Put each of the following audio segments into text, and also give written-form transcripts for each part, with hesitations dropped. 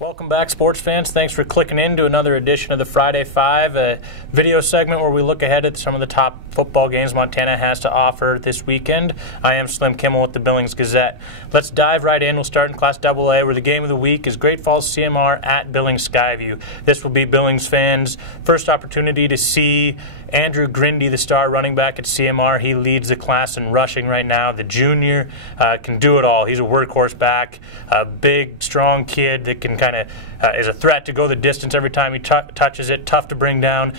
Welcome back, sports fans. Thanks for clicking in to another edition of the Friday Five, a video segment where we look ahead at some of the top football games Montana has to offer this weekend. I am Slim Kimmel with the Billings Gazette. Let's dive right in. We'll start in Class AA, where the game of the week is Great Falls CMR at Billings Skyview. This will be Billings fans' first opportunity to see Andrew Grindy, the star running back at CMR. He leads the class in rushing right now. The junior can do it all. He's a workhorse back, a big, strong kid that can is a threat to go the distance every time he touches it, tough to bring down.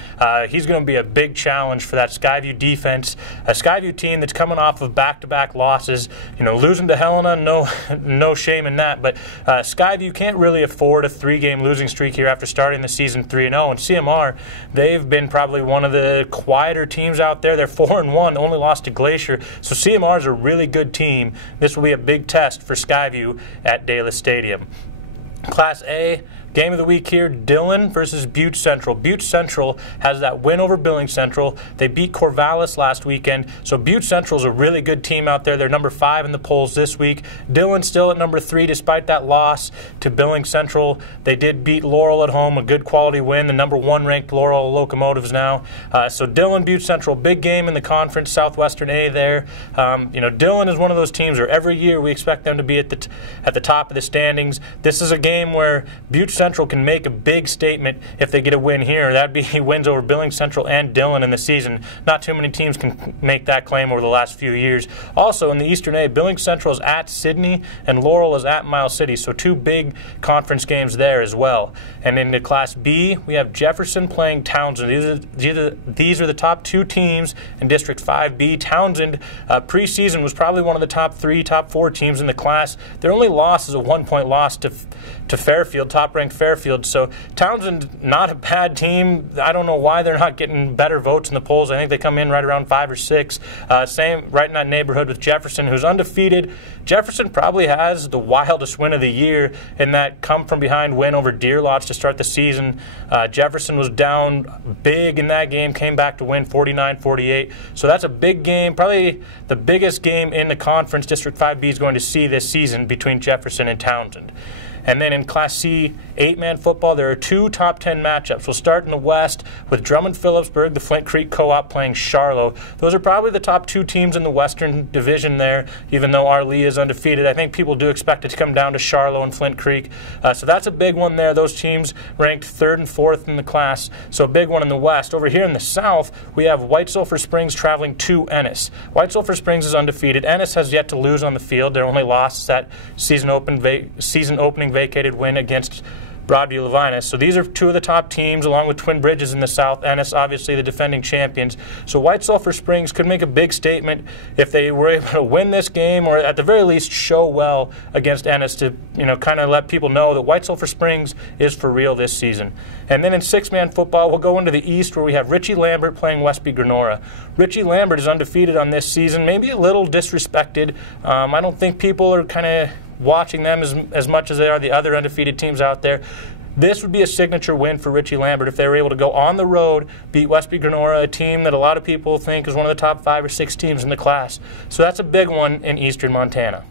He's going to be a big challenge for that Skyview defense, a Skyview team that's coming off of back-to-back losses. You know, losing to Helena, no shame in that, but Skyview can't really afford a three-game losing streak here after starting the season 3-0. And CMR, they've been probably one of the quieter teams out there. They're 4-1, only lost to Glacier. So CMR is a really good team. This will be a big test for Skyview at Dallas Stadium. Class A, game of the week here, Dillon versus Butte Central. Butte Central has that win over Billings Central. They beat Corvallis last weekend, so Butte Central is a really good team out there. They're number 5 in the polls this week. Dillon still at number 3 despite that loss to Billings Central. They did beat Laurel at home, a good quality win, the number 1 ranked Laurel Locomotives now. So Dillon, Butte Central, big game in the conference, Southwestern A there. You know, Dillon is one of those teams where every year we expect them to be at the top of the standings. This is a game where Butte Central can make a big statement if they get a win here. That'd be wins over Billings Central and Dillon in the season. Not too many teams can make that claim over the last few years. Also in the Eastern A, Billings Central is at Sydney and Laurel is at Miles City, so 2 big conference games there as well. And in the Class B, we have Jefferson playing Townsend. These are the top 2 teams in District 5B. Townsend preseason was probably one of the top 3, top 4 teams in the class. Their only loss is a 1-point loss to Fairfield, top-ranked Fairfield. So Townsend, not a bad team. I don't know why they're not getting better votes in the polls. I think they come in right around 5 or 6. Same right in that neighborhood with Jefferson, who's undefeated. Jefferson probably has the wildest win of the year in that come-from-behind win over Deer Lodge to start the season. Jefferson was down big in that game, came back to win 49-48. So that's a big game, probably the biggest game in the conference District 5B is going to see this season between Jefferson and Townsend. And then in Class C, 8-man football, there are 2 top 10 matchups. We'll start in the West with Drummond-Phillipsburg, the Flint Creek Co-op playing Charlo. Those are probably the top 2 teams in the Western Division there, even though our Lee is undefeated. I think people do expect it to come down to Charlo and Flint Creek. So that's a big one there. Those teams ranked 3rd and 4th in the class, so a big one in the West. Over here in the South, we have White Sulphur Springs traveling to Ennis. White Sulphur Springs is undefeated. Ennis has yet to lose on the field. Their only loss is that season opening vacated win against Broadview Levinus. So these are 2 of the top teams, along with Twin Bridges in the South. Ennis, obviously, the defending champions. So White Sulphur Springs could make a big statement if they were able to win this game, or at the very least show well against Ennis to, you know, kind of let people know that White Sulphur Springs is for real this season. And then in 6-man football, we'll go into the East, where we have Richie Lambert playing Westby Granora. Richie Lambert is undefeated on this season, maybe a little disrespected. I don't think people are kind of watching them as much as they are the other undefeated teams out there. This would be a signature win for Richie Lambert if they were able to go on the road, beat Westby Granora, a team that a lot of people think is one of the top 5 or 6 teams in the class. So that's a big one in Eastern Montana.